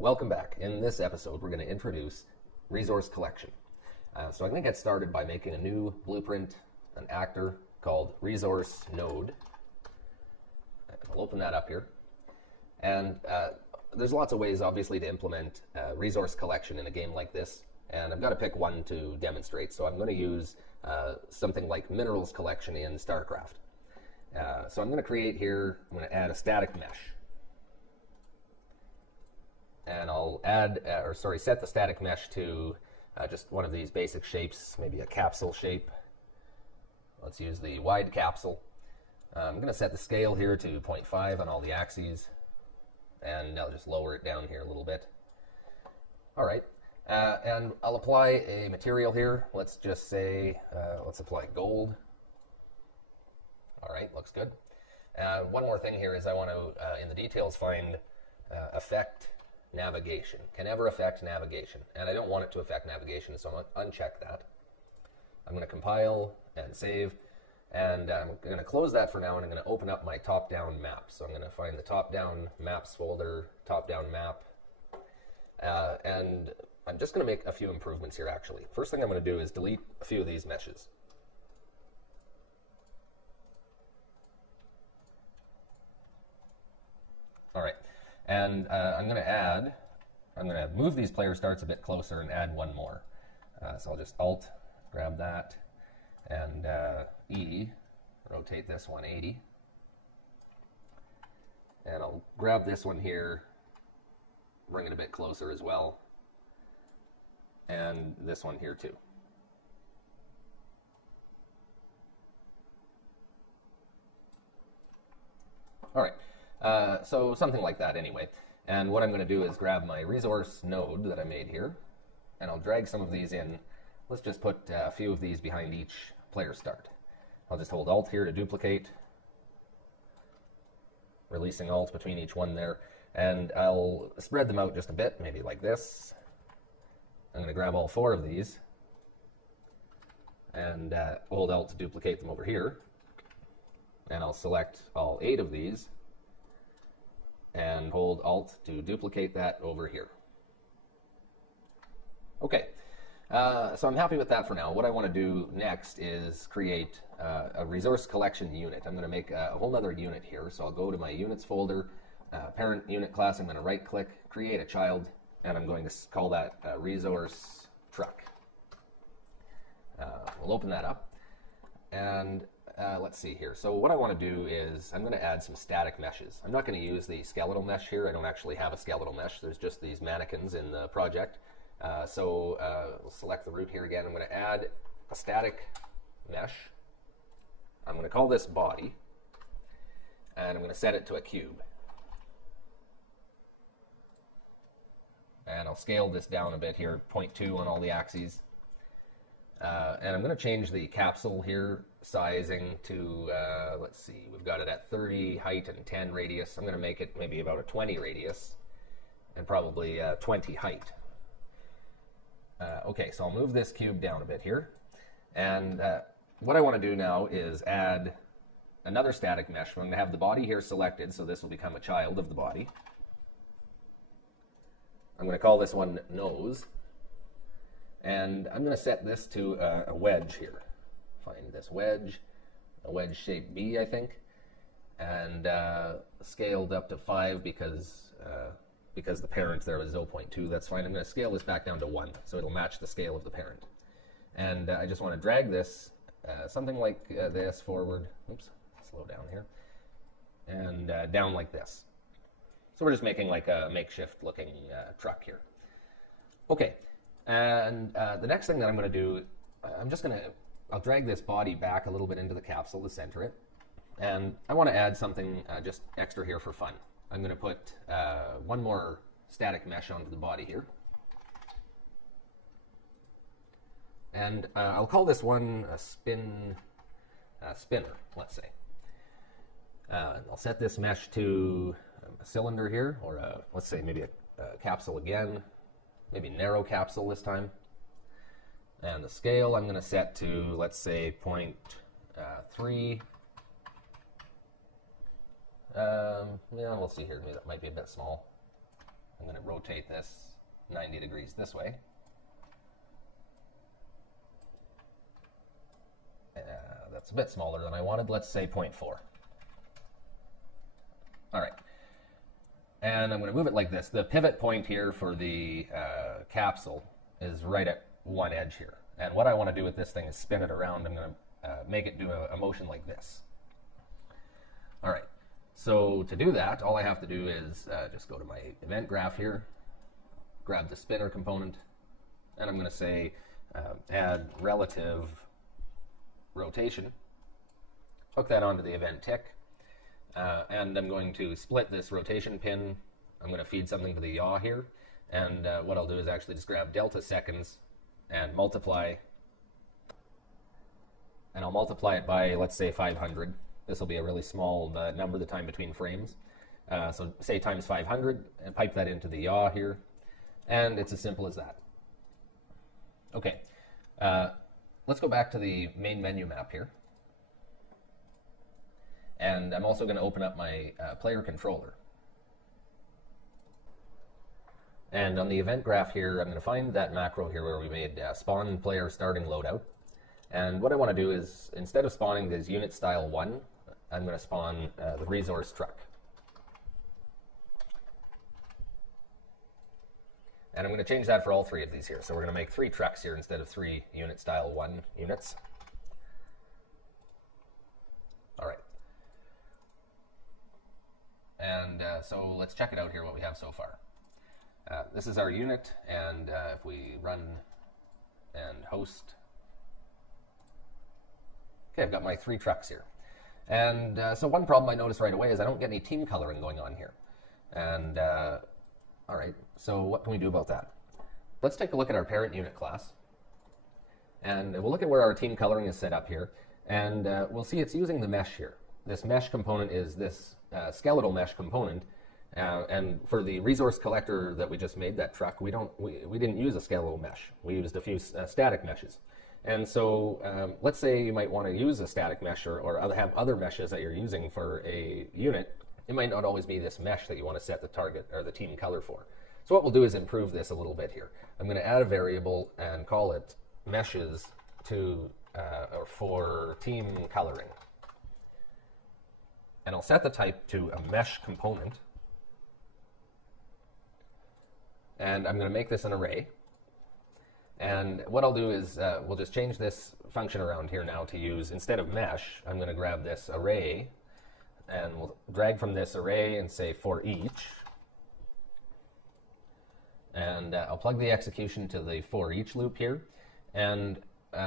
Welcome back. In this episode, we're going to introduce resource collection. So I'm going to get started by making a new blueprint, an actor called resource node. I'll open that up here. And there's lots of ways, obviously, to implement resource collection in a game like this. And I've got to pick one to demonstrate. So I'm going to use something like minerals collection in Starcraft. So I'm going to create here, I'm going to add a static mesh. And I'll add, set the static mesh to just one of these basic shapes, maybe a capsule shape. Let's use the wide capsule. I'm going to set the scale here to 0.5 on all the axes, and I'll just lower it down here a little bit. All right, and I'll apply a material here. Let's just say, let's apply gold. All right, looks good. One more thing here is I want to, in the details, find affect navigation. Can ever affect navigation. And I don't want it to affect navigation, so I'm going to uncheck that. I'm going to compile and save. And I'm going to close that for now, and I'm going to open up my top-down map. So I'm going to find the top-down maps folder, top-down map. And I'm just going to make a few improvements here, actually. First thing I'm going to do is delete a few of these meshes. All right. And I'm going to move these player starts a bit closer and add one more. So I'll just Alt, grab that, and E, rotate this 180. And I'll grab this one here, bring it a bit closer as well, and this one here too. All right. So something like that anyway. And what I'm going to do is grab my resource node that I made here, and I'll drag some of these in. Let's just put a few of these behind each player start. I'll just hold Alt here to duplicate, releasing Alt between each one there, and I'll spread them out just a bit, maybe like this. I'm going to grab all 4 of these, and hold Alt to duplicate them over here, and I'll select all 8 of these, and hold Alt to duplicate that over here. Okay, so I'm happy with that for now. What I want to do next is create a resource collection unit. I'm going to make a whole other unit here. So I'll go to my units folder, parent unit class. I'm going to right click, create a child, and I'm going to call that resource truck. We'll open that up, and let's see here. So what I want to do is I'm going to add some static meshes. I'm not going to use the skeletal mesh here. I don't actually have a skeletal mesh. There's just these mannequins in the project. We'll select the root here again. I'm going to add a static mesh. I'm going to call this body, and I'm going to set it to a cube. And I'll scale this down a bit here, 0.2 on all the axes. And I'm going to change the capsule here sizing to, let's see, we've got it at 30 height and 10 radius. I'm going to make it maybe about a 20 radius and probably 20 height. Okay, so I'll move this cube down a bit here. And what I want to do now is add another static mesh. I'm going to have the body here selected, so this will become a child of the body. I'm going to call this one nose. And I'm going to set this to a wedge here. Find this wedge, a wedge shape B, I think, and scaled up to 5 because the parent there was 0.2. That's fine. I'm going to scale this back down to 1, so it'll match the scale of the parent. And I just want to drag this something like this forward. Oops, slow down here, and down like this. So we're just making like a makeshift-looking truck here. Okay. And the next thing that I'm going to do, I'll drag this body back a little bit into the capsule to center it. And I want to add something just extra here for fun. I'm going to put one more static mesh onto the body here. And I'll call this one a spinner, let's say. I'll set this mesh to a cylinder here, or let's say maybe a capsule again. Maybe narrow capsule this time. And the scale I'm going to set to, let's say, 0.3. Yeah, we'll see here. Maybe that might be a bit small. I'm going to rotate this 90 degrees this way. That's a bit smaller than I wanted. Let's say 0.4. All right. And I'm going to move it like this. The pivot point here for the capsule is right at one edge here. And what I want to do with this thing is spin it around. I'm going to make it do a motion like this. All right. So to do that, all I have to do is just go to my event graph here, grab the spinner component, and I'm going to say add relative rotation, hook that onto the event tick, and I'm going to split this rotation pin. I'm going to feed something to the yaw here, and what I'll do is actually just grab delta seconds and multiply, and I'll multiply it by, let's say, 500. This will be a really small number, the time between frames. So say times 500, and pipe that into the yaw here, and it's as simple as that. Okay, let's go back to the main menu map here. And I'm also going to open up my player controller. And on the event graph here, I'm going to find that macro here where we made spawn player starting loadout. And what I want to do is, instead of spawning this unit style 1, I'm going to spawn the resource truck. And I'm going to change that for all 3 of these here. So we're going to make 3 trucks here instead of 3 unit style 1 units. All right. And so let's check it out here, what we have so far. This is our unit, and if we run and host, okay, I've got my 3 trucks here. And so one problem I noticed right away is I don't get any team coloring going on here. And all right, so what can we do about that? Let's take a look at our parent unit class. And we'll look at where our team coloring is set up here. And we'll see it's using the mesh here. This mesh component is this skeletal mesh component. And for the resource collector that we just made, that truck, we didn't use a skeletal mesh. We used a few static meshes. And so let's say you might want to use a static mesh or have other meshes that you're using for a unit. It might not always be this mesh that you want to set the target or the team color for. So what we'll do is improve this a little bit here. I'm going to add a variable and call it meshes to or for team coloring. And I'll set the type to a mesh component. And I'm going to make this an array. And what I'll do is we'll just change this function around here now to use, instead of mesh, I'm going to grab this array, and we'll drag from this array and say for each. And I'll plug the execution to the for each loop here. And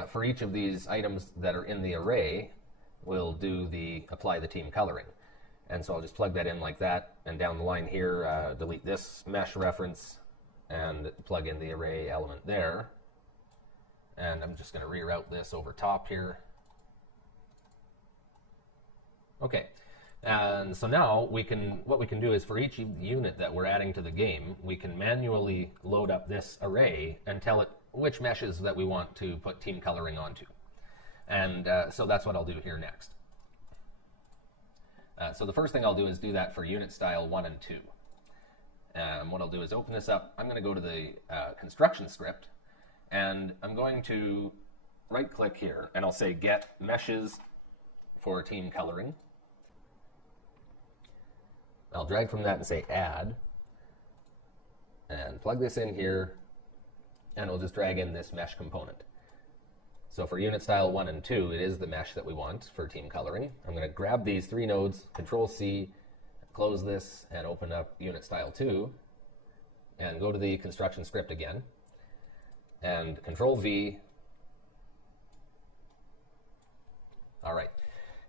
for each of these items that are in the array, we'll do the apply the team coloring. And so I'll just plug that in like that. And down the line here, delete this mesh reference and plug in the array element there. And I'm just going to reroute this over top here. Okay. And so now what we can do is for each unit that we're adding to the game, we can manually load up this array and tell it which meshes that we want to put team coloring onto. And so that's what I'll do here next. So the first thing I'll do is do that for unit style 1 and 2. What I'll do is open this up. I'm going to go to the construction script, and I'm going to right click here, and I'll say get meshes for team coloring. I'll drag from that and say add, and plug this in here, and we'll just drag in this mesh component. So for unit style 1 and 2, it is the mesh that we want for team coloring. I'm going to grab these 3 nodes, Control C, close this, and open up unit style 2, and go to the construction script again, and Control V. All right,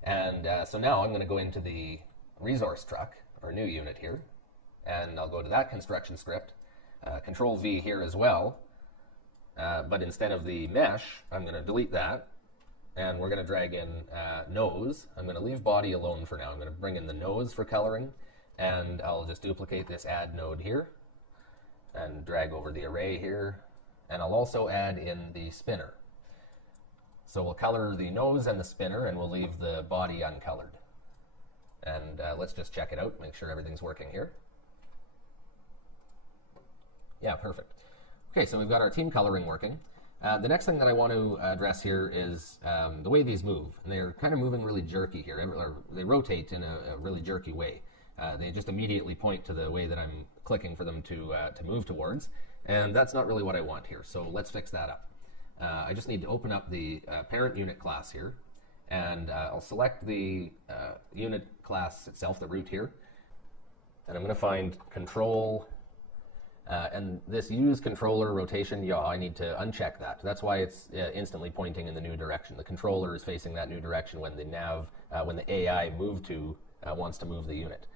and so now I'm going to go into the resource truck, or new unit here, and I'll go to that construction script, Control V here as well, but instead of the mesh, I'm going to delete that, and we're going to drag in nose. I'm going to leave body alone for now. I'm going to bring in the nose for coloring, and I'll just duplicate this add node here, and drag over the array here, and I'll also add in the spinner. So we'll color the nose and the spinner, and we'll leave the body uncolored. And let's just check it out, make sure everything's working here. Yeah, perfect. Okay, so we've got our team coloring working. The next thing that I want to address here is the way these move. And they're kind of moving really jerky here, or they rotate in a really jerky way. They just immediately point to the way that I'm clicking for them to move towards. And that's not really what I want here, so let's fix that up. I just need to open up the parent unit class here, and I'll select the unit class itself, the root here, and I'm going to find control, and this use controller rotation yaw, I need to uncheck that. That's why it's instantly pointing in the new direction. The controller is facing that new direction when the when the AI wants to move the unit.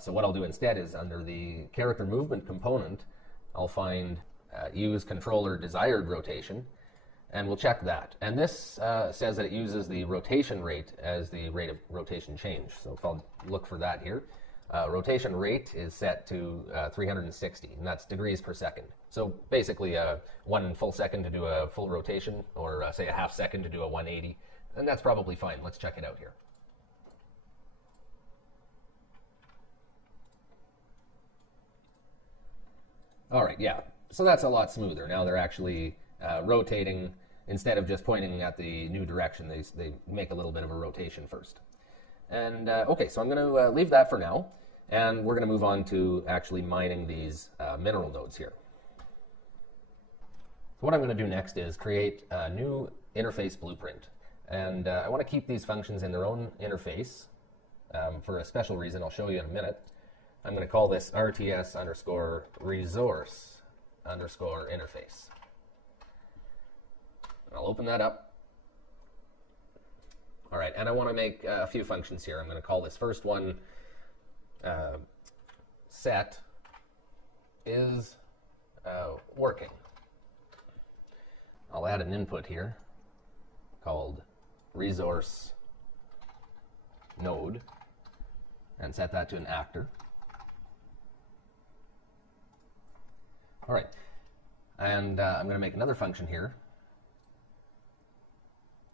So what I'll do instead is under the character movement component, I'll find use controller desired rotation, and we'll check that. And this says that it uses the rotation rate as the rate of rotation change. So if I'll look for that here, rotation rate is set to 360, and that's degrees per second. So basically 1 full second to do a full rotation, or say a half second to do a 180, and that's probably fine. Let's check it out here. All right, yeah, so that's a lot smoother. Now they're actually rotating. Instead of just pointing at the new direction, they make a little bit of a rotation first. And okay, so I'm going to leave that for now, and we're going to move on to actually mining these mineral nodes here. So what I'm going to do next is create a new interface blueprint. And I want to keep these functions in their own interface for a special reason I'll show you in a minute. I'm going to call this RTS underscore resource underscore interface. I'll open that up. All right, and I want to make a few functions here. I'm going to call this first one set is working. I'll add an input here called resource node and set that to an actor. All right, and I'm going to make another function here,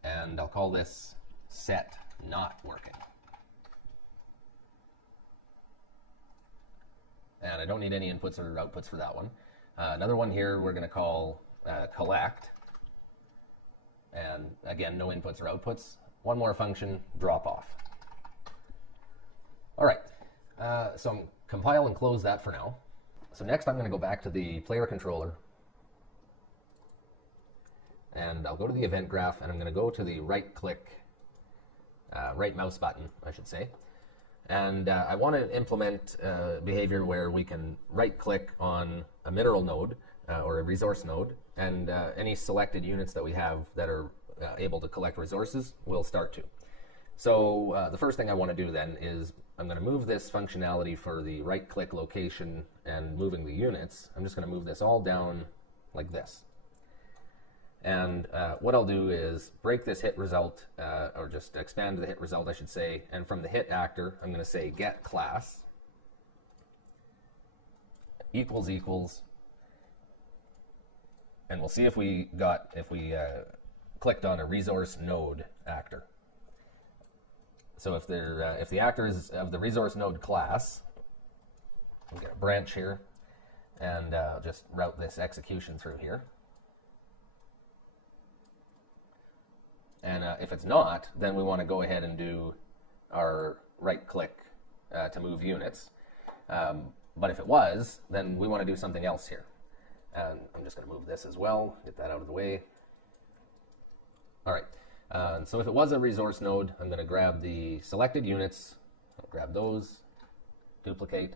and I'll call this set not working. And I don't need any inputs or outputs for that one. Another one here we're going to call collect, and again, no inputs or outputs. One more function, drop off. All right, so I'm compile and close that for now. So next I'm going to go back to the player controller, and I'll go to the event graph, and I'm going to go to the right mouse button, I should say. And I want to implement behavior where we can right click on a mineral node or a resource node, and any selected units that we have that are able to collect resources will start to. So the first thing I want to do then is I'm going to move this functionality for the right click location and moving the units. I'm just going to move this all down like this. And what I'll do is break this hit result, or just expand the hit result, I should say, and from the hit actor, I'm going to say get class equals equals, and we'll see if we clicked on a resource node actor. So if the actor is of the resource node class, we'll get a branch here, and just route this execution through here. And if it's not, then we want to go ahead and do our right click to move units. But if it was, then we want to do something else here. And I'm just going to move this as well, get that out of the way. All right. So if it was a resource node, I'm going to grab the selected units, I'll grab those, duplicate,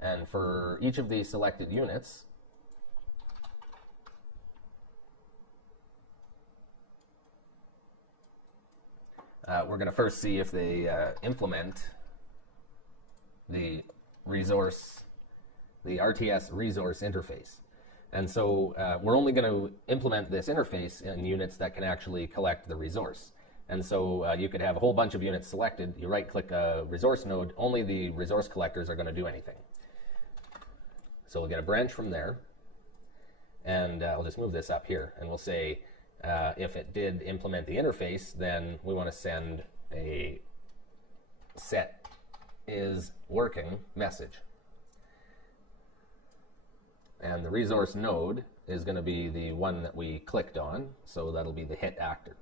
and for each of the selected units, we're going to first see if they implement the RTS resource interface. And so we're only going to implement this interface in units that can actually collect the resource. And so you could have a whole bunch of units selected, you right-click a resource node, only the resource collectors are going to do anything. So we'll get a branch from there, and I'll just move this up here, and we'll say if it did implement the interface, then we want to send a set is working message. and the resource node is going to be the one that we clicked on, so that'll be the hit actor.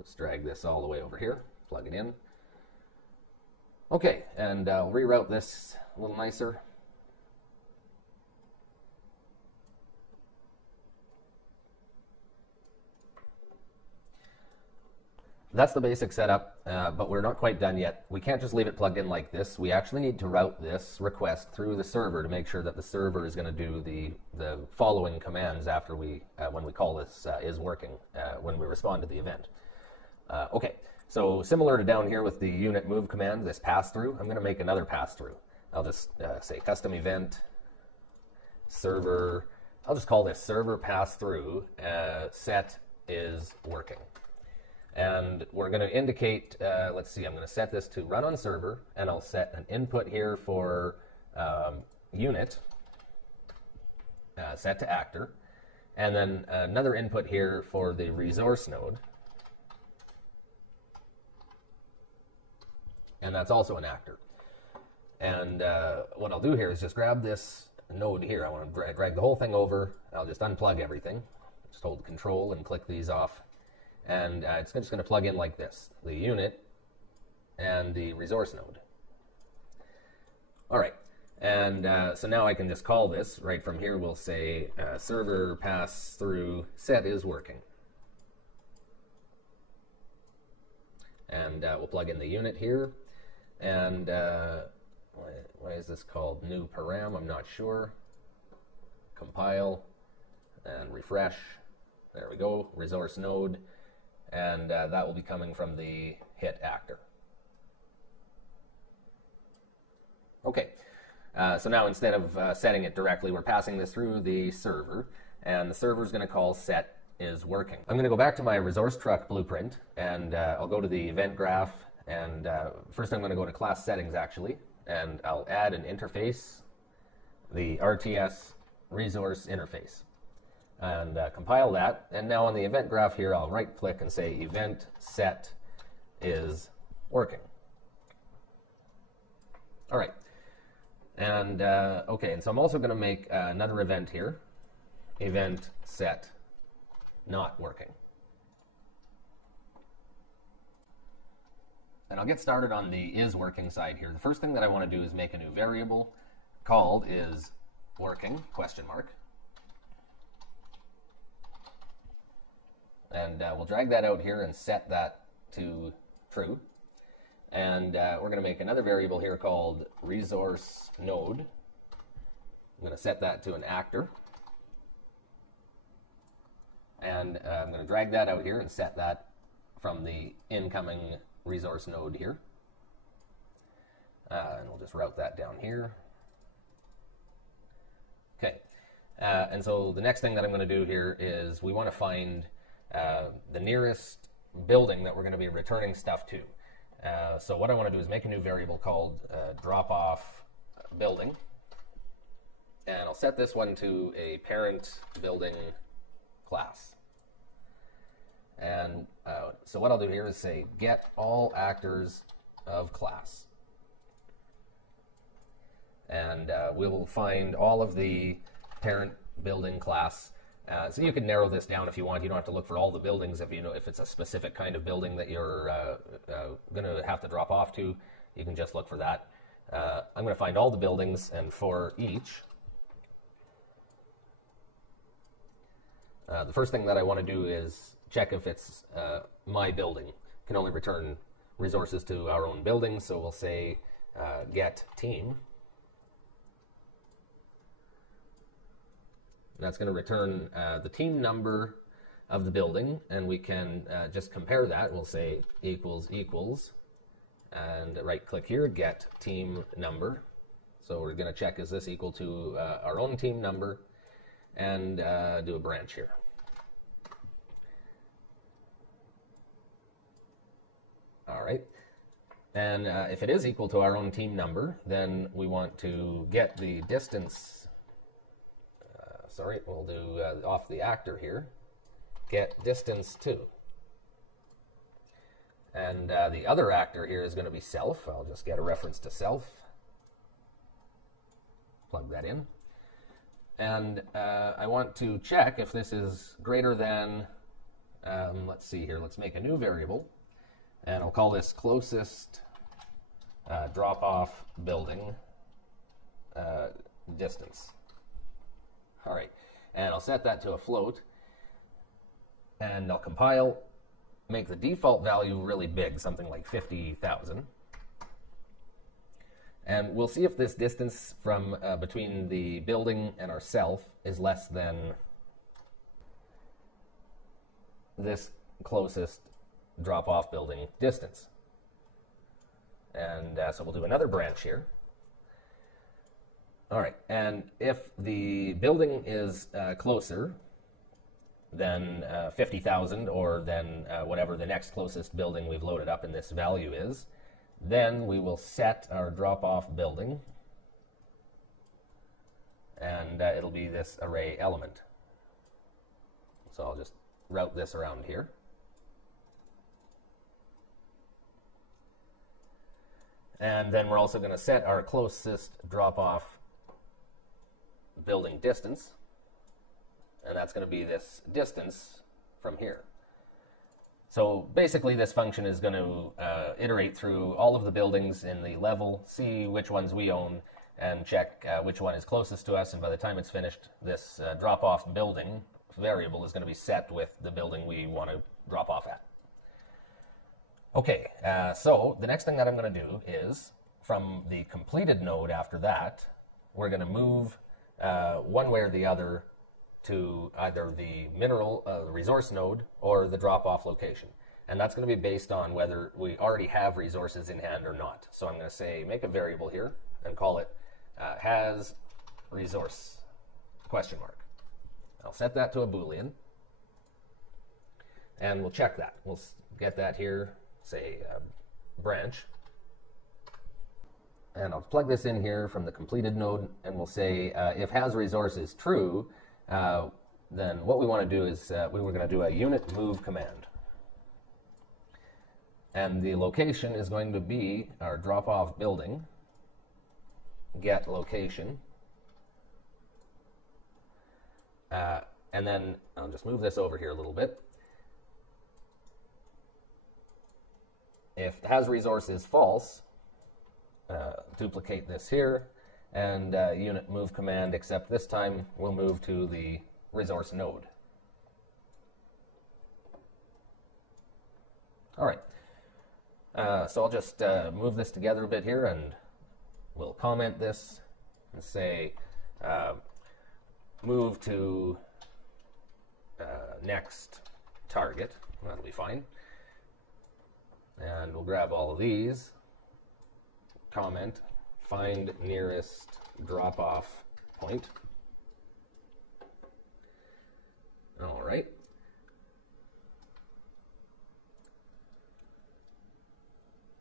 Let's drag this all the way over here, plug it in. Okay, and I'll reroute this a little nicer. That's the basic setup, but we're not quite done yet. We can't just leave it plugged in like this. We actually need to route this request through the server to make sure that the server is going to do the following commands after when we call this is working, when we respond to the event. Okay, so similar to down here with the unit move command, this pass through, I'm going to make another pass through. I'll just say custom event server. I'll just call this server pass through set is working. And we're going to indicate, let's see, I'm going to set this to run on server, and I'll set an input here for unit, set to actor, and then another input here for the resource node. And that's also an actor. And what I'll do here is just grab this node here. I want to drag the whole thing over. I'll just unplug everything. Just hold Control and click these off. And it's just going to plug in like this, the unit and the resource node. All right, and so now I can just call this. Right from here we'll say server pass through set is working. And we'll plug in the unit here. And why is this called new param? I'm not sure. Compile and refresh. There we go, resource node. And that will be coming from the hit actor. Okay, so now instead of setting it directly, we're passing this through the server, and the server is going to call set is working. I'm going to go back to my resource truck blueprint, and I'll go to the event graph, and first I'm going to go to class settings actually, and I'll add an interface, the RTS resource interface. And compile that, and now on the event graph here I'll right click and say event set is working. All right, and okay, and so I'm also going to make another event here, event set not working. And I'll get started on the is working side here. The first thing that I want to do is make a new variable called is working question mark. And we'll drag that out here and set that to true. And we're going to make another variable here called resource node. I'm going to set that to an actor. And I'm going to drag that out here and set that from the incoming resource node here. And we'll just route that down here. Okay. And so the next thing that I'm going to do here is we want to find the nearest building that we're going to be returning stuff to. So what I want to do is make a new variable called Dropoff Building. And I'll set this one to a parent building class. And so what I'll do here is say get all actors of class. And we will find all of the parent building class. So you can narrow this down if you want. You don't have to look for all the buildings if if it's a specific kind of building that you're going to have to drop off to. You can just look for that. I'm going to find all the buildings, and for each, the first thing that I want to do is check if it's my building. Can only return resources to our own building, so we'll say get team. That's going to return the team number of the building, and we can just compare that. We'll say equals equals, and right-click here, get team number. So we're going to check, is this equal to our own team number, and do a branch here. All right. And if it is equal to our own team number, then we want to get the distance. Sorry, we'll do off the actor here, get distance to. And the other actor here is going to be self. I'll just get a reference to self. Plug that in. And I want to check if this is greater than, let's see here, let's make a new variable, and I'll call this closest drop-off building distance. All right, and I'll set that to a float, and I'll compile, make the default value really big, something like 50,000. And we'll see if this distance from between the building and ourself is less than this closest drop-off building distance. And so we'll do another branch here. All right, and if the building is closer than 50,000, or than whatever the next closest building we've loaded up in this value is, then we will set our drop-off building, and it'll be this array element. So I'll just route this around here. And then we're also going to set our closest drop-off building distance, and that's going to be this distance from here. So basically this function is going to iterate through all of the buildings in the level, see which ones we own, and check which one is closest to us, and by the time it's finished, this drop-off building variable is going to be set with the building we want to drop off at. Okay, so the next thing that I'm going to do is, from the completed node after that, we're going to move one way or the other to either the mineral resource node or the drop-off location. And that's going to be based on whether we already have resources in hand or not. So I'm going to say, make a variable here and call it has resource, question mark. I'll set that to a Boolean, and we'll check that. We'll get that here, say branch, and I'll plug this in here from the completed node, and we'll say if has resource is true, then what we want to do is we were going to do a unit move command, and the location is going to be our drop-off building get location, and then I'll just move this over here a little bit. If has resource is false, duplicate this here, and unit move command, except this time we'll move to the resource node. All right, so I'll just move this together a bit here, and we'll comment this and say move to next target. That'll be fine. And we'll grab all of these, comment, find nearest drop-off point. All right.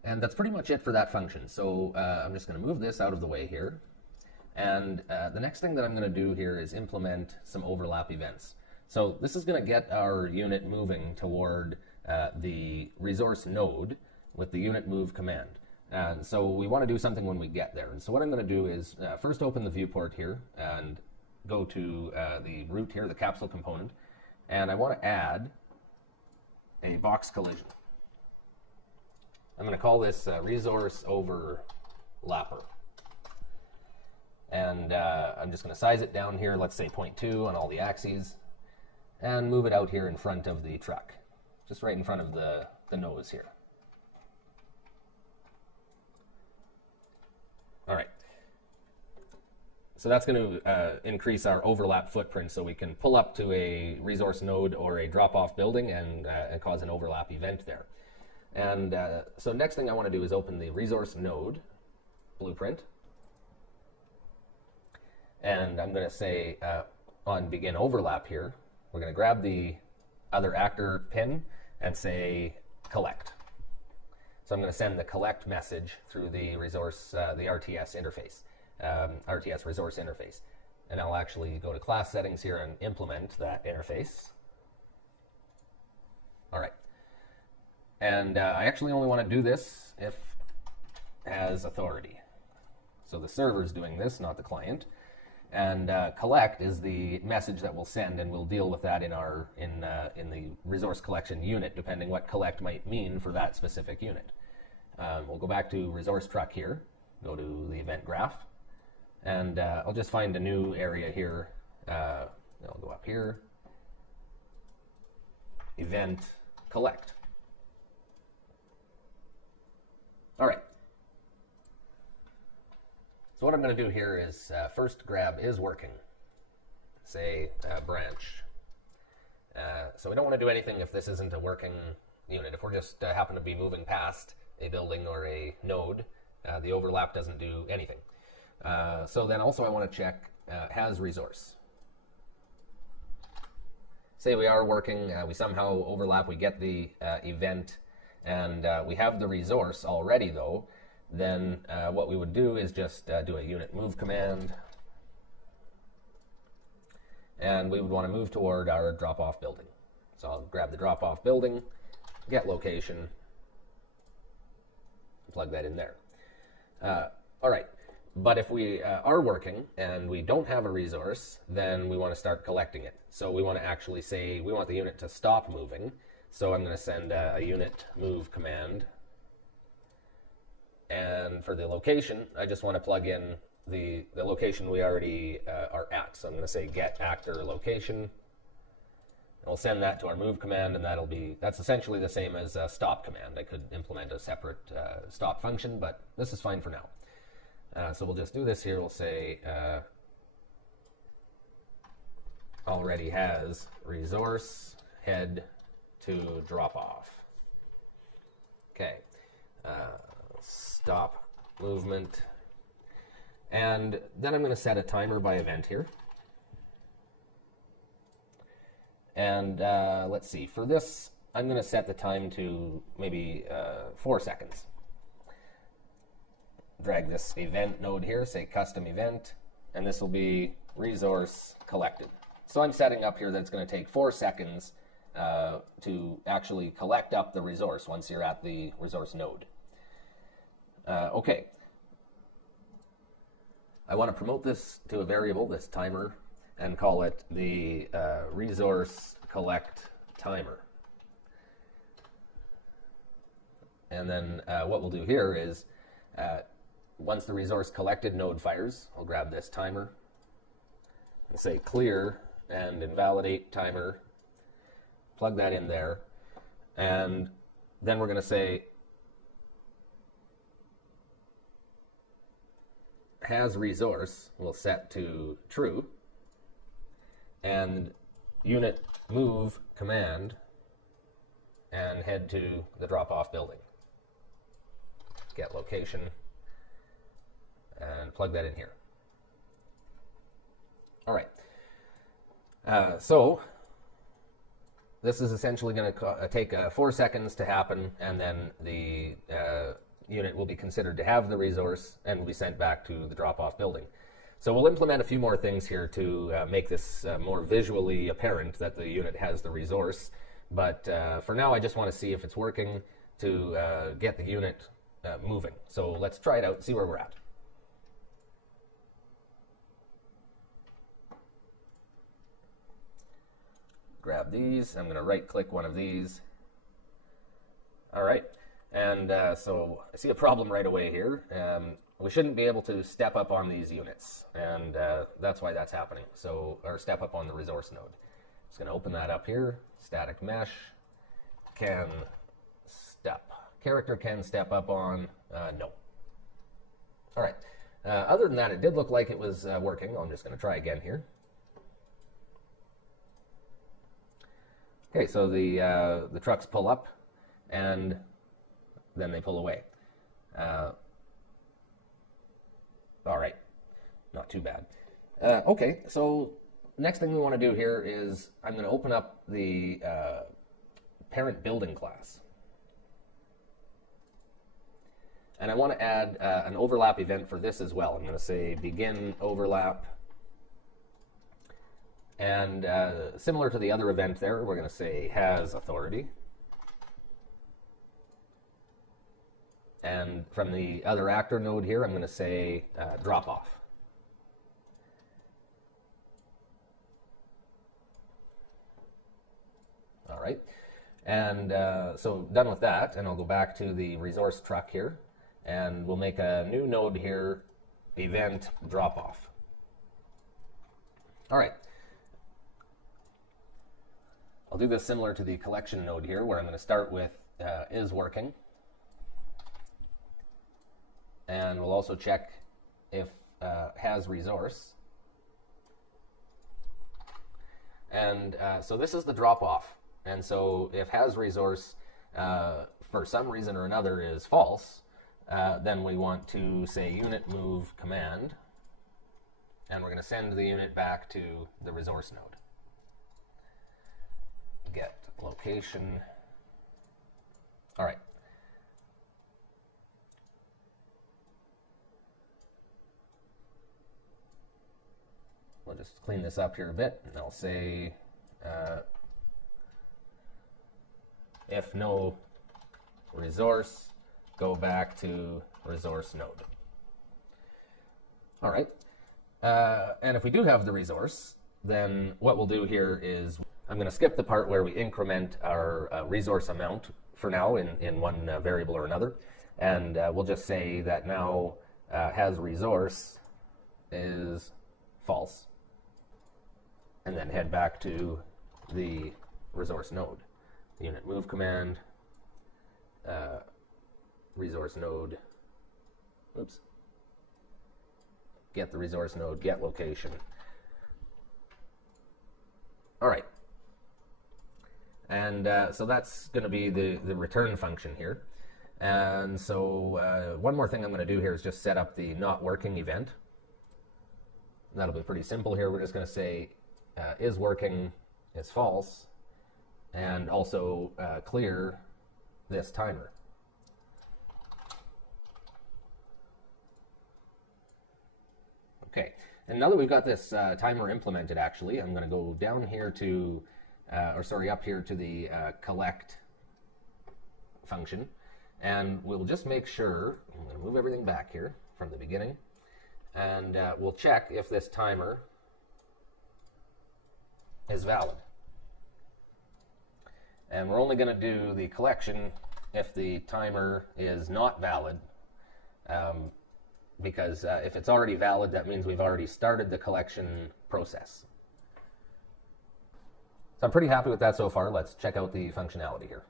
And that's pretty much it for that function. So I'm just going to move this out of the way here. And the next thing that I'm going to do here is implement some overlap events. So this is going to get our unit moving toward the resource node with the unit move command. And so we want to do something when we get there. And so what I'm going to do is first open the viewport here and go to the root here, the capsule component, and I want to add a box collision. I'm going to call this resource overlapper. And I'm just going to size it down here, let's say 0.2 on all the axes, and move it out here in front of the truck, just right in front of the nose here. All right. So that's going to increase our overlap footprint, so we can pull up to a resource node or a drop-off building and cause an overlap event there. And so next thing I want to do is open the resource node blueprint. And I'm going to say on begin overlap here, we're going to grab the other actor pin and say collect. So I'm going to send the collect message through the resource, the RTS interface, RTS resource interface. And I'll actually go to class settings here and implement that interface. All right. And I actually only want to do this if has authority. So the server's doing this, not the client. And collect is the message that we'll send, and we'll deal with that in our in the resource collection unit, depending what collect might mean for that specific unit. We'll go back to resource truck here, go to the event graph, and I'll just find a new area here. I'll go up here, event collect. All right. So what I'm going to do here is first grab is working, say branch. So we don't want to do anything if this isn't a working unit. If we're just happen to be moving past a building or a node, the overlap doesn't do anything. So then also I want to check has resource. Say we are working, we somehow overlap, we get the event, and we have the resource already though. Then what we would do is just do a unit move command, and we would want to move toward our drop-off building. So I'll grab the drop-off building, get location, plug that in there. All right, but if we are working and we don't have a resource, then we want to start collecting it. So we want to actually say we want the unit to stop moving. So I'm going to send a unit move command. And for the location, I just want to plug in the location we already are at. So I'm going to say get actor location. And we'll send that to our move command, and that's essentially the same as a stop command. I could implement a separate stop function, but this is fine for now. So we'll just do this here. We'll say already has resource head to drop off. Okay. Stop movement, and then I'm going to set a timer by event here, and let's see, for this I'm going to set the time to maybe 4 seconds. Drag this event node here, say custom event, and this will be resource collected. So I'm setting up here that it's going to take 4 seconds to actually collect up the resource once you're at the resource node. Okay, I want to promote this to a variable, this timer, and call it the resource collect timer. And then what we'll do here is once the resource collected node fires, I'll grab this timer and say clear and invalidate timer, plug that in there, and then we're going to say has resource will set to true, and unit move command and head to the drop-off building. Get location and plug that in here. All right. So this is essentially going to take 4 seconds to happen, and then the unit will be considered to have the resource and will be sent back to the drop-off building. So we'll implement a few more things here to make this more visually apparent that the unit has the resource. But for now, I just want to see if it's working to get the unit moving. So let's try it out and see where we're at. Grab these. I'm going to right-click one of these. All right. And so I see a problem right away here. We shouldn't be able to step up on these units, and that's why that's happening. So, or step up on the resource node. Just going to open that up here. Static mesh can step. Character can step up on. No. All right. Other than that, it did look like it was working. I'm just going to try again here. Okay, so the trucks pull up, and then they pull away. All right, not too bad. Okay, so next thing we want to do here is I'm going to open up the parent building class. And I want to add an overlap event for this as well. I'm going to say begin overlap. And similar to the other event there, we're going to say has authority. And from the other actor node here, I'm going to say drop off. right. And so done with that, and I'll go back to the resource truck here, and we'll make a new node here, event drop off. All right. I'll do this similar to the collection node here, where I'm going to start with is working. And we'll also check if has resource. And so this is the drop off. And so if has resource for some reason or another is false, then we want to say unit move command, and we're going to send the unit back to the resource node. Get location. All right. We'll just clean this up here a bit, and I'll say if no resource, go back to resource node. All right. And if we do have the resource, then what we'll do here is I'm going to skip the part where we increment our resource amount for now in one variable or another. And we'll just say that now has resource is false. And then head back to the resource node. Unit move command, resource node, oops, get the resource node, get location. All right. And so that's going to be the return function here. And so one more thing I'm going to do here is just set up the not working event. That'll be pretty simple here. We're just going to say is working is false, and also clear this timer. Okay, and now that we've got this timer implemented, actually, I'm going to go down here to, up here to the collect function, and we'll just make sure, I'm going to move everything back here from the beginning, and we'll check if this timer is valid. And we're only going to do the collection if the timer is not valid, because if it's already valid, that means we've already started the collection process. So I'm pretty happy with that so far. Let's check out the functionality here.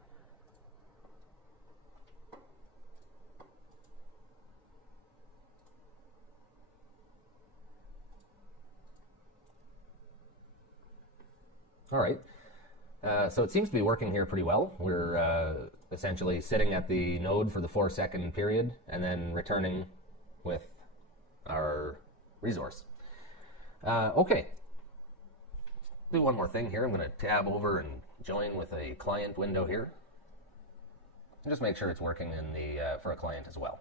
All right. So it seems to be working here pretty well. We're essentially sitting at the node for the 4-second period and then returning with our resource. Okay. Do one more thing here. I'm going to tab over and join with a client window here. And just make sure it's working in the for a client as well.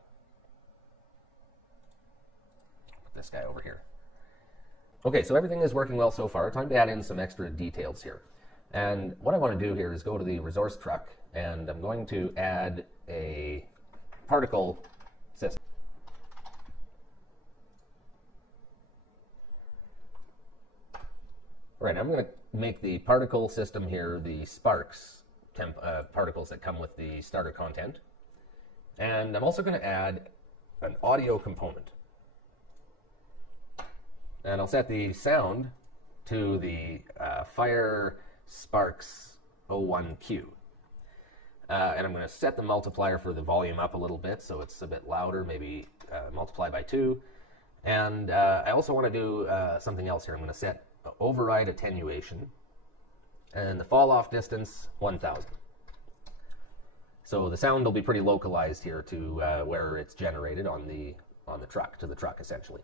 Put this guy over here. Okay, so everything is working well so far. Time to add in some extra details here. And what I want to do here is go to the resource truck, and I'm going to add a particle system. Right, I'm going to make the particle system here the sparks particles that come with the starter content. And I'm also going to add an audio component. And I'll set the sound to the Fire Sparks 01Q. And I'm going to set the multiplier for the volume up a little bit so it's a bit louder, maybe multiply by 2. And I also want to do something else here. I'm going to set override attenuation and the fall off distance 1000. So the sound will be pretty localized here to where it's generated on the truck, to the truck essentially.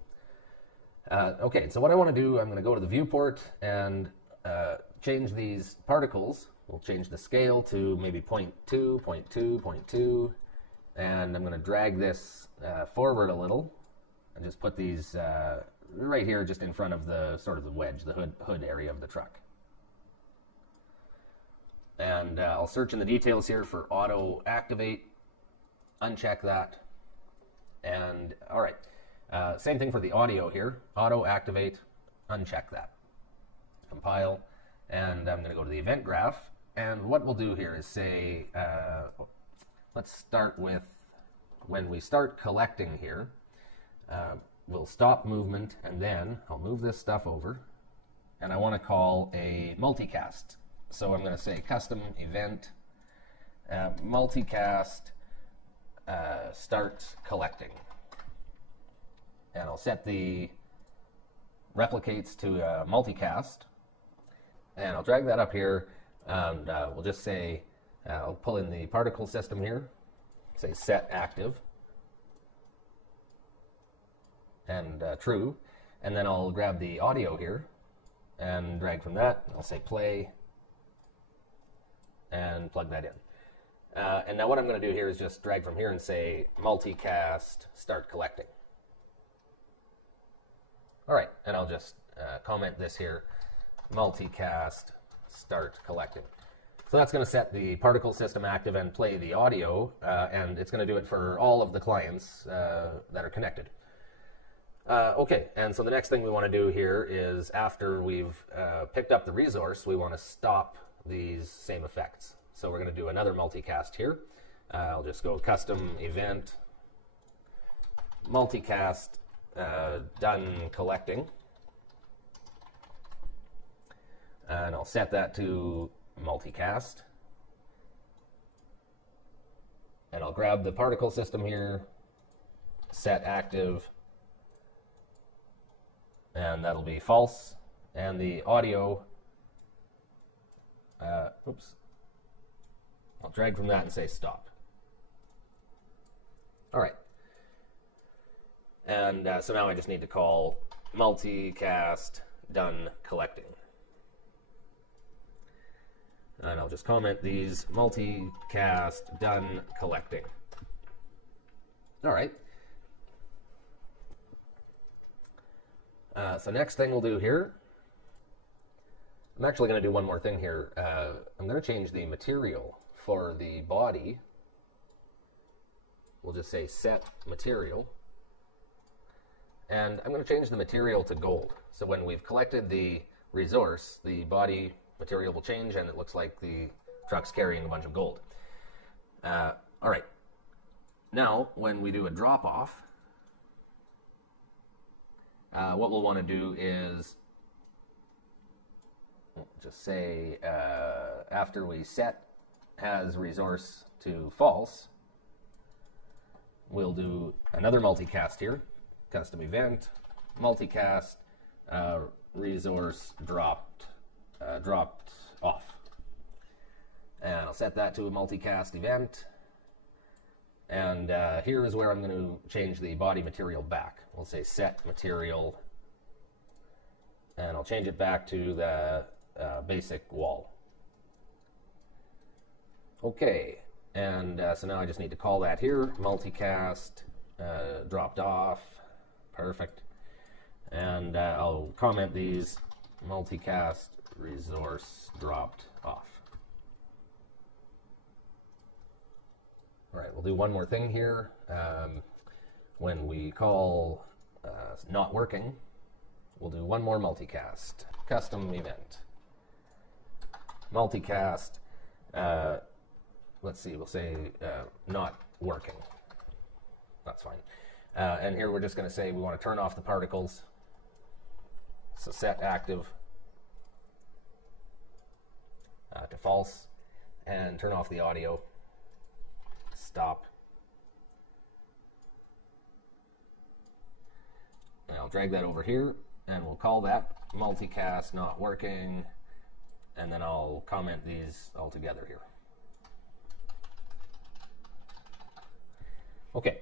Okay, so what I want to do, I'm going to go to the viewport and change these particles. We'll change the scale to maybe 0.2, 0.2, 0.2, and I'm going to drag this forward a little and just put these right here just in front of the sort of the wedge, the hood area of the truck. And I'll search in the details here for auto activate, uncheck that, and all right. Same thing for the audio here. Auto activate, uncheck that. Compile, and I'm going to go to the event graph, and what we'll do here is say, let's start with when we start collecting here, we'll stop movement, and then I'll move this stuff over, and I want to call a multicast. So I'm going to say custom event multicast start collecting, and I'll set the replicates to multicast, and I'll drag that up here, and we'll just say, I'll pull in the particle system here, say set active, and true, and then I'll grab the audio here and drag from that, and I'll say play, and plug that in. And now what I'm going to do here is just drag from here and say multicast start collecting. All right, and I'll just comment this here, multicast start collecting. So that's going to set the particle system active and play the audio, and it's going to do it for all of the clients that are connected. Okay, and so the next thing we want to do here is, after we've picked up the resource, we want to stop these same effects. So we're going to do another multicast here. I'll just go custom event multicast done collecting, and I'll set that to multicast, and I'll grab the particle system here, set active, and that'll be false, and the audio, I'll drag from that and say stop. All right. And so now I just need to call multicast done collecting. And I'll just comment these, multicast done collecting. All right. So next thing we'll do here, I'm actually going to do one more thing here. I'm going to change the material for the body. We'll just say set material. And I'm going to change the material to gold. So when we've collected the resource, the body material will change, and it looks like the truck's carrying a bunch of gold. All right. Now, when we do a drop-off, what we'll want to do is just say, after we set as resource to false, we'll do another multicast here, custom event, multicast, resource dropped off. And I'll set that to a multicast event. And here is where I'm going to change the body material back. We'll say set material, and I'll change it back to the basic wall. Okay, and so now I just need to call that here, multicast dropped off, perfect. And I'll comment these, multicast resource dropped off. All right, we'll do one more thing here. When we call not working, we'll do one more multicast, custom event. Multicast, let's see, we'll say not working. That's fine. And here we're just going to say we want to turn off the particles. So set active to false, and turn off the audio. Stop. And I'll drag that over here, and we'll call that multicast not working, and then I'll comment these all together here. Okay,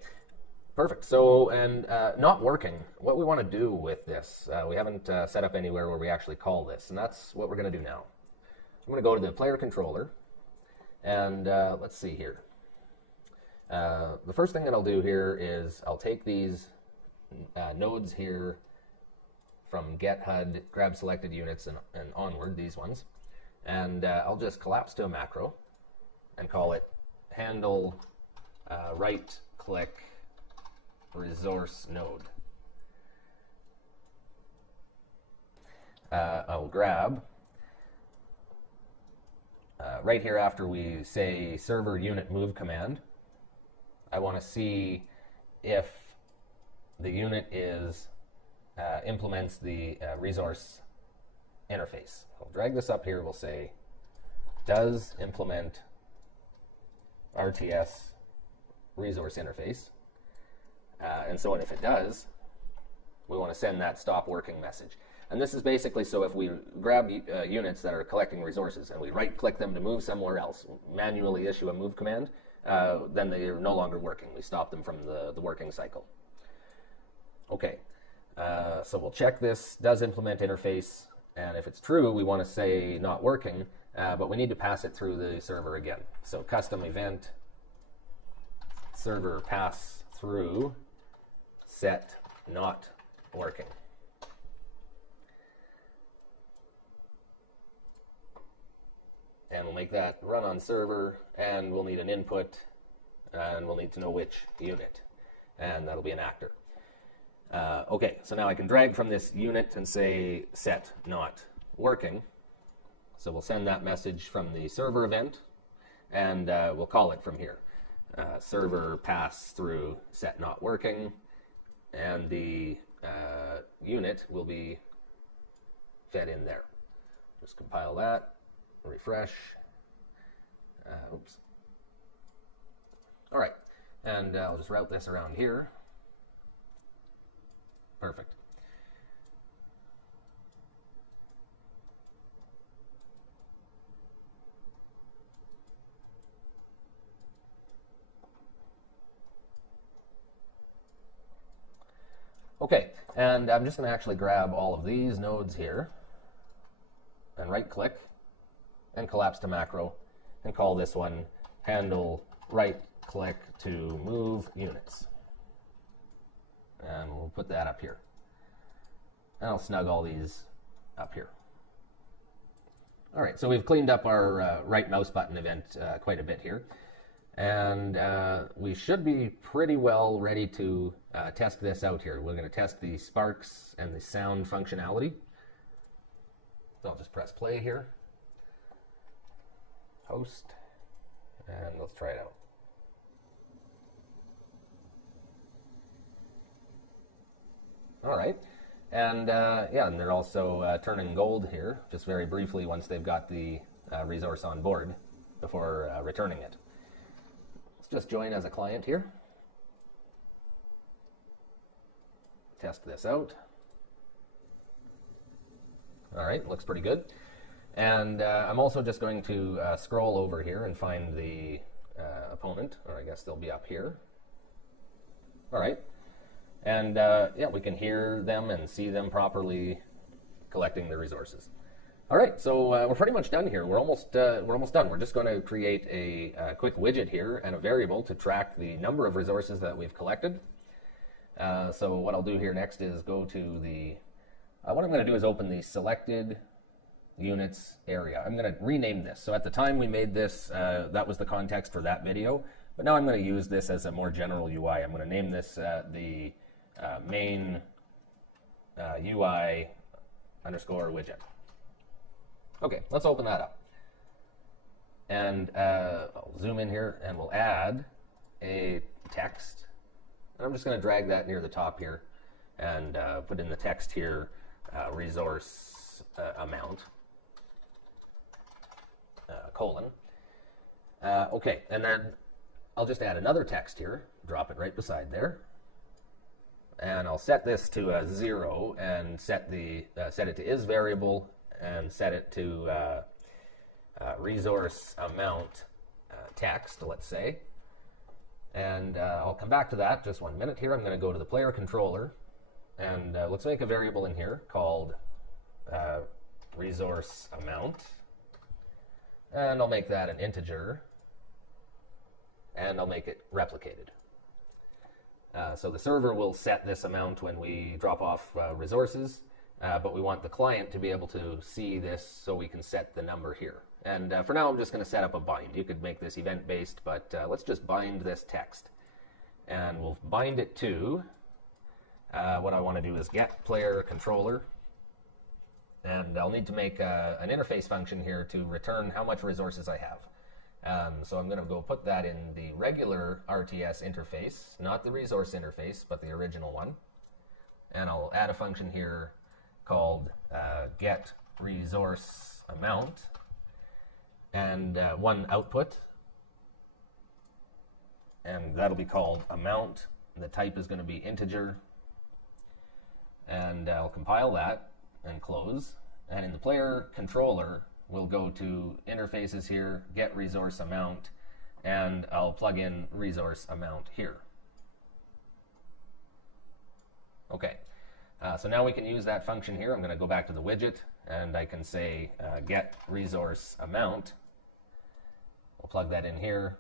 perfect. So, and not working, what we want to do with this, we haven't set up anywhere where we actually call this, and that's what we're going to do now. I'm going to go to the player controller, and let's see here. The first thing that I'll do here is I'll take these nodes here from get HUD, grab selected units, and onward, these ones, and I'll just collapse to a macro and call it handle right click resource node. I'll grab right here after we say server unit move command, I want to see if the unit implements the resource interface. I'll drag this up here. We'll say does implement RTS resource interface. And so if it does, we want to send that stop working message. And this is basically so if we grab units that are collecting resources and we right-click them to move somewhere else, manually issue a move command, then they are no longer working. We stop them from the working cycle. Okay, so we'll check this, does implement interface, and if it's true, we want to say not working, but we need to pass it through the server again. So custom event, server pass through, set not working. And we'll make that run on server, and we'll need an input, and we'll need to know which unit, and that'll be an actor. Okay, so now I can drag from this unit and say set not working. So we'll send that message from the server event, and we'll call it from here. Server pass through set not working, and the unit will be fed in there. Just compile that, refresh. Oops. All right, and I'll just route this around here. Perfect. Okay, and I'm just going to actually grab all of these nodes here and right-click and collapse to macro and call this one handle right-click to move units. And we'll put that up here. And I'll snug all these up here. All right, so we've cleaned up our right mouse button event quite a bit here. And we should be pretty well ready to test this out here. We're going to test the sparks and the sound functionality. So I'll just press play here. Host. And let's try it out. All right. And yeah, and they're also turning gold here, just very briefly once they've got the resource on board before returning it. Let's just join as a client here. Test this out. All right, looks pretty good. And I'm also just going to scroll over here and find the opponent, or I guess they'll be up here. All right. And yeah, we can hear them and see them properly collecting the resources. All right, so we're pretty much done here. We're almost done. We're just going to create a quick widget here and a variable to track the number of resources that we've collected. So what I'll do here next is go to the. What I'm going to do is open the selected units area. I'm going to rename this. So at the time we made this, that was the context for that video. But now I'm going to use this as a more general UI. I'm going to name this the main UI underscore widget. Okay, let's open that up. And I'll zoom in here and we'll add a text. And I'm just going to drag that near the top here and put in the text here, resource amount, colon. Okay, and then I'll just add another text here, drop it right beside there. And I'll set this to a 0 and set it to is variable and set it to resource amount text, let's say. And I'll come back to that just 1 minute here. I'm going to go to the player controller and let's make a variable in here called resource amount. And I'll make that an integer and I'll make it replicated. So the server will set this amount when we drop off resources, but we want the client to be able to see this so we can set the number here. And for now, I'm just going to set up a bind. You could make this event-based, but let's just bind this text. And we'll bind it to, what I want to do is get player controller, and and I'll need to make an interface function here to return how much resources I have. So I'm going to go put that in the regular RTS interface, not the resource interface, but the original one. And I'll add a function here called get resource amount, and one output, and that'll be called amount. The type is going to be integer, and I'll compile that and close. And in the player controller, we'll go to interfaces here, get resource amount, and I'll plug in resource amount here. Okay, so now we can use that function here. I'm going to go back to the widget, and I can say get resource amount. We'll plug that in here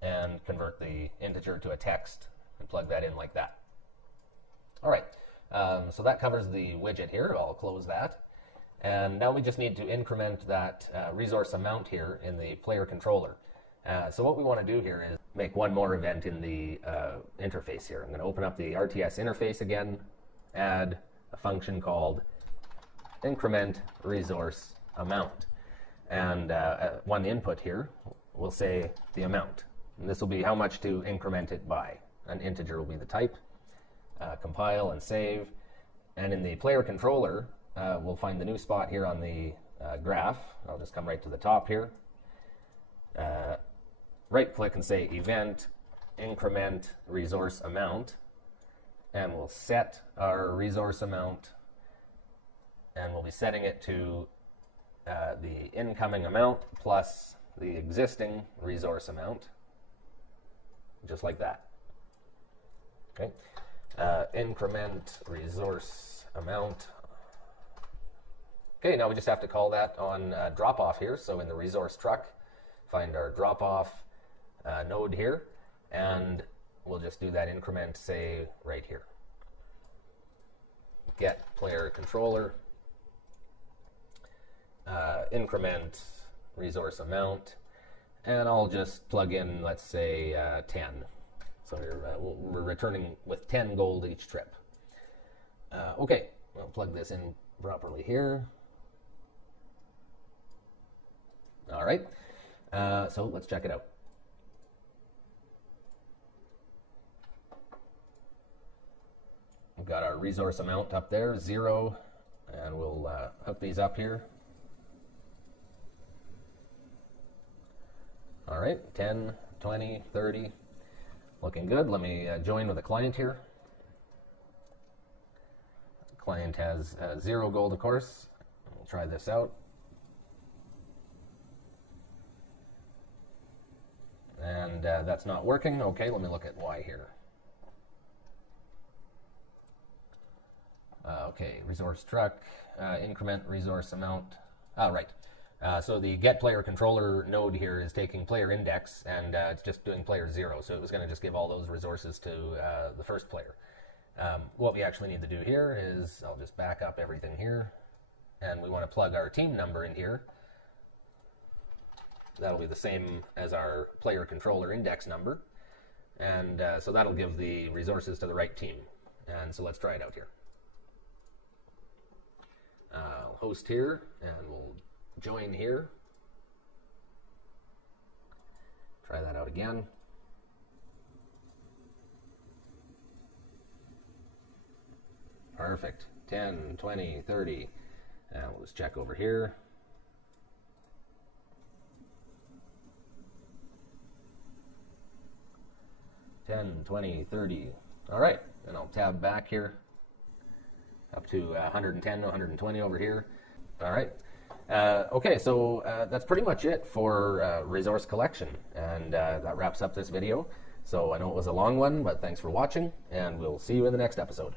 and convert the integer to a text and plug that in like that. All right, so that covers the widget here. I'll close that. And now we just need to increment that resource amount here in the player controller. So what we want to do here is make one more event in the interface here. I'm going to open up the RTS interface again, add a function called increment resource amount. And one input here will say the amount. And this will be how much to increment it by. An integer will be the type. Compile and save. And in the player controller, we'll find the new spot here on the graph. I'll just come right to the top here. Right click and say event increment resource amount, and we'll set our resource amount, and we'll be setting it to the incoming amount plus the existing resource amount, just like that. Okay, increment resource amount. Okay, now we just have to call that on drop-off here. So in the resource truck, find our drop-off node here, and we'll just do that increment, say, right here. Get player controller, increment resource amount, and I'll just plug in, let's say, 10. So we're returning with 10 gold each trip. Okay, I'll plug this in properly here. All right, so let's check it out. We've got our resource amount up there, 0, and we'll hook these up here. All right, 10, 20, 30, looking good. Let me join with a client here. The client has 0 gold, of course. We'll try this out. And that's not working. Okay, let me look at why here. Okay, resource truck, increment resource amount. Right. So the get player controller node here is taking player index, and it's just doing player 0. So it was going to just give all those resources to the first player. What we actually need to do here is, I'll just back up everything here, and we want to plug our team number in here. That'll be the same as our player controller index number. And so that'll give the resources to the right team. And so let's try it out here. I'll host here, and we'll join here. Try that out again. Perfect. 10, 20, 30. We'll just check over here. $10, $20, $30. All right, and I'll tab back here up to 110, 120 over here. All right. Okay, so that's pretty much it for resource collection, and that wraps up this video. So I know it was a long one, but thanks for watching, and we'll see you in the next episode.